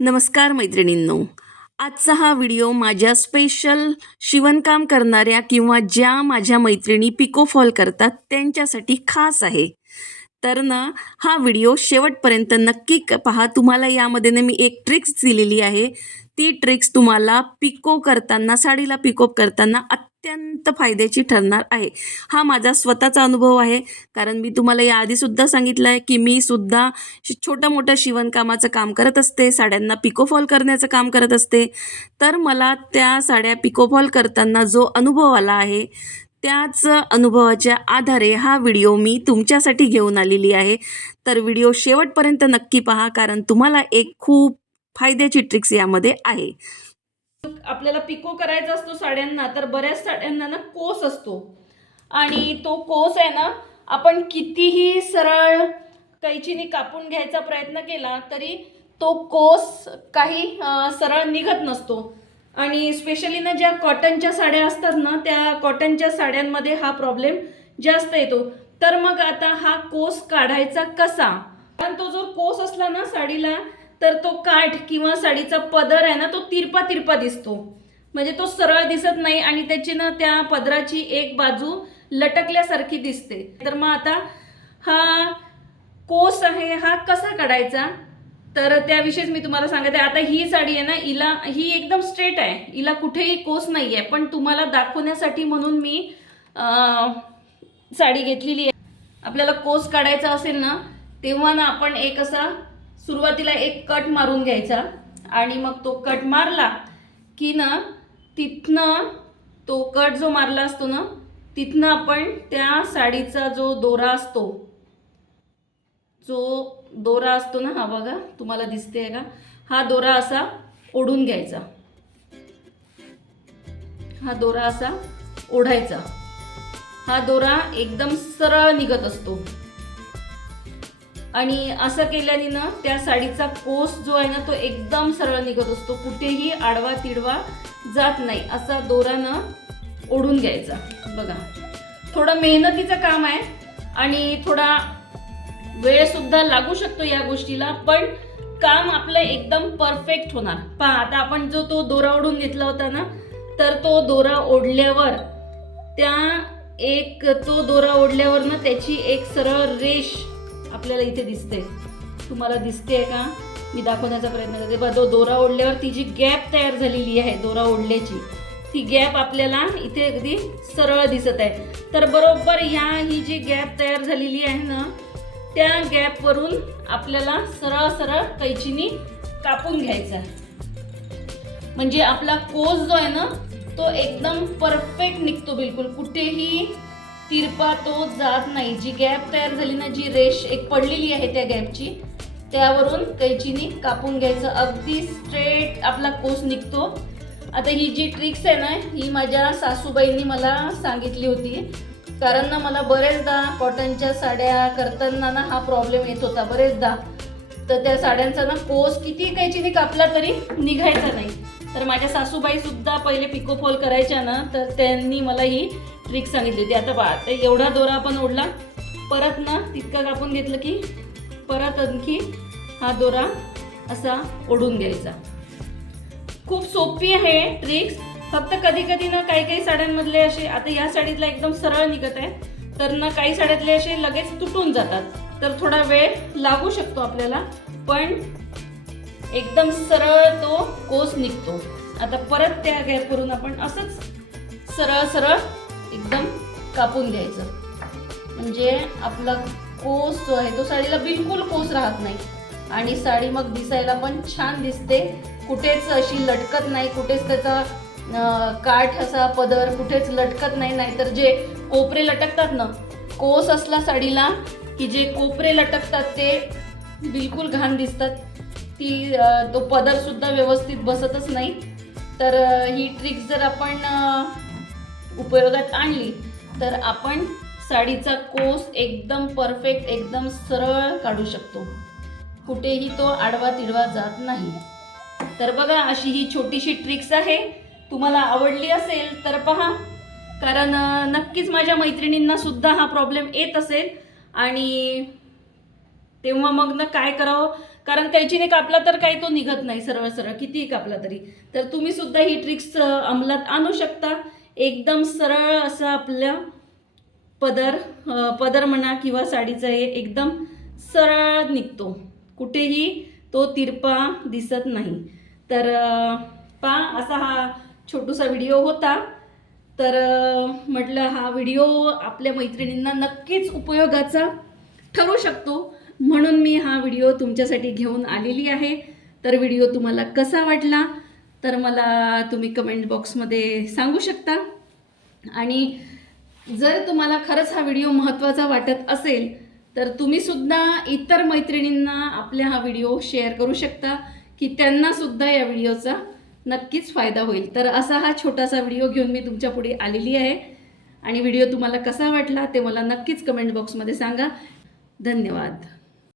नमस्कार मैत्रिणींनो, आजचा हा व्हिडिओ माझ्या स्पेशल शिवणकाम करणाऱ्या किंवा ज्या माझ्या मैत्रिणी पिको फॉल करतात त्यांच्यासाठी खास आहे. तर ना हा व्हिडिओ शेवटपर्यंत नक्की पहा. तुम्हाला यामध्ये ना मी एक ट्रिक्स दिलेली आहे. ती ट्रिक्स तुम्हाला पिको करताना, साडीला पिको करताना अत्यंत फायद्याची ठरणार आहे. हा माझा स्वतःचा अनुभव आहे, कारण मी तुम्हाला याआधीसुद्धा सांगितलं आहे की मी सुद्धा छोटं मोठं शिवणकामाचं काम करत असते, साड्यांना पिको फॉल करण्याचं काम करत असते. तर मला त्या साड्या पिको फॉल करताना जो अनुभव आला आहे, त्याच अनुभवाच्या आधारे हा व्हिडिओ मी तुमच्यासाठी घेऊन आलेली आहे. तर व्हिडिओ शेवटपर्यंत नक्की पहा, कारण तुम्हाला एक खूप फायद्याची ट्रिक्स यामध्ये आहे. आपल्याला पिको करायचा असतो साड्यांना, तर बऱ्याच साड्यांना ना कोस असतो आणि तो कोस आहे ना, आपण कितीही सरळ कैचीने कापून घ्यायचा प्रयत्न केला तरी तो कोस काही सरळ निघत नसतो. आणि स्पेशली ना ज्या कॉटनच्या साड्या असतात ना, त्या कॉटनच्या साड्यांमध्ये हा प्रॉब्लेम जास्त येतो. तर मग आता हा कोस काढायचा कसा? कारण तो जो कोस असला ना साडीला, तर तो काठ किंवा साडीचा पदर आहे ना, तो तिरपा तिरपा दिसतो, म्हणजे तो सरळ दिसत नाही आणि त्याची ना त्या पदराची एक बाजू लटकल्यासारखी दिसते. तर मग आता हा कोस आहे हा कसा काढायचा, तर त्याविषयीच मी तुम्हाला सांगते. आता ही साडी आहे ना, ही एकदम स्ट्रेट आहे, हिला कुठेही कोस नाही आहे, पण तुम्हाला दाखवण्यासाठी म्हणून मी साडी घेतलेली आहे. आपल्याला कोस काढायचा असेल ना, तेव्हा ना आपण एक असा सुरुवातीला एक कट मारून घ्यायचा आणि मग तो कट मारला की ना, तिथनं तो कट जो मारला असतो ना, तिथनं आपण त्या साडीचा जो दोरा असतो ना, हा बघा तुम्हाला दिसते का, हा दोरा असा ओढून घ्यायचा, हा दोरा असा ओढायचा. हा दोरा एकदम सरळ निघत असतो आणि असं केल्याने ना त्या साडीचा कोस जो आहे ना, तो एकदम सरळ निघत असतो, कुठेही आडवा तिडवा जात नाही. असा दोरा ना ओढून घ्यायचा. बघा, थोडं मेहनतीचं काम आहे आणि थोडा वेळ सुद्धा लागू शकतो या गोष्टीला, पण काम आपलं एकदम परफेक्ट होणार. पहा, आता आपण जो तो दोरा ओढून घेतला होता ना, तर तो दोरा ओढल्यावर तो दोरा ओढल्यावर ना त्याची एक सरळ रेष आपल्याला इथे दिसते. तुम्हाला दिसते का? मी दाखवण्याचा प्रयत्न करते. बघा, तो दोरा ओढल्यावर ती जी गॅप तयार झालेली आहे दोरा ओढल्याची, ती गॅप आपल्याला इथे अगदी सरळ दिसत आहे. तर बरोबर ही जी गॅप तयार झालेली आहे ना, त्या गॅपवरून आपल्याला सरळ सरळ कैचीनी कापून घ्यायचा, म्हणजे आपला कोस जो आहे ना, तो एकदम परफेक्ट निघतो, बिलकुल कुठेही तिरपा तो जात नाही. जी गॅप तयार झाली ना, जी रेष एक पडलेली आहे त्या गॅपची, त्यावरून कैचीनी कापून घ्यायचं, अगदी स्ट्रेट आपला कोस निघतो. आता ही जी ट्रिक्स आहे ना, ही माझ्या सासूबाईंनी मला सांगितली होती, कारण ना मला बरेचदा कॉटनच्या साड्या करताना ना हा प्रॉब्लेम येत होता बरेचदा. तर त्या साड्यांचा ना कोस किती कैचीने कापला तरी निघायचा नाही. तर माझ्या सासूबाई सुद्धा पहिले पिको फॉल करायच्या ना, तर त्यांनी मला ही ट्रिक सांगितली होती. आता बघा, तर एवढा दोरा आपण ओढला, परत ना तितका कापून घेतलं की परत आणखी हा दोरा असा ओढून घ्यायचा. खूप सोपी आहे ट्रिक्स, फक्त कधी कधी ना काही साड्यांमधले असे, आता या साडीतला एकदम सरळ निघत आहे, तर ना काही साड्यातले असे लगेच तुटून जातात, तर थोडा वेळ लागू शकतो आपल्याला, पण एकदम सरळ तो कोस निघतो. आता परत त्या गॅपवरून आपण असंच सरळ सरळ एकदम कापून घ्यायचं, म्हणजे आपला कोस जो आहे तो साडीला बिलकुल कोस राहत नाही आणि साडी मग दिसायला पण छान दिसते. कुठेच अशी लटकत नाही, कुठेच त्याचा काठ असा पदर कुठेच लटकत नाही. नाहीतर जे कोपरे लटकतात ना, कोस असला साडीला की जे कोपरे लटकतात ते बिलकुल घाण दिसतात, तो पदर सुद्धा व्यवस्थित बसतच नाही. तर ही ट्रिक जर आपण उपयोगात आणली तर आपण साडीचा कोस एकदम परफेक्ट, एकदम सरळ काढू शकतो, कुठेही तो आडवा तिडवा जात नाही. तर बघा, अशी ही छोटीशी ट्रिक्स आहे. तुम्हाला आवडली असेल तर पहा, कारण नक्कीच माझ्या मैत्रिणींना सुद्धा हा प्रॉब्लेम येत असेल आणि तेव्हा मग ना काय करावं, कारण कैचीने कापला तर काही तो निघत नाही सरळ सरळ, कितीही कापला तरी. तर तुम्ही सुद्धा ही ट्रिक्स अंमलात आणू शकता. एकदम सरळ असं आपलं पदर म्हणा किंवा साडीचा हे एकदम सरळ निघतो, कुठेही तो तिरपा दिसत नाही. तर असा हा छोटूसा व्हिडिओ होता. तर म्हटलं हा व्हिडिओ आपल्या मैत्रिणींना नक्कीच उपयोगाचा ठरू शकतो, म्हणून मी हा व्हिडिओ तुमच्यासाठी घेऊन आलेली आहे. तर व्हिडिओ तुम्हाला कसा वाटला तर मला तुम्ही कमेंट बॉक्समध्ये सांगू शकता. आणि जर तुम्हाला खरंच हा व्हिडिओ महत्त्वाचा वाटत असेल तर तुम्ही सुद्धा इतर मैत्रिणींना आपल्या हा व्हिडिओ शेअर करू शकता की त्यांना सुद्धा या व्हिडिओचा नक्कीच फायदा होईल. तर असा हा छोटासा व्हिडिओ घेऊन मी तुमच्या पुढे आलेली आहे. आणि व्हिडिओ तुम्हाला कसा वाटला ते मला नक्कीच कमेंट बॉक्समध्ये सांगा. धन्यवाद.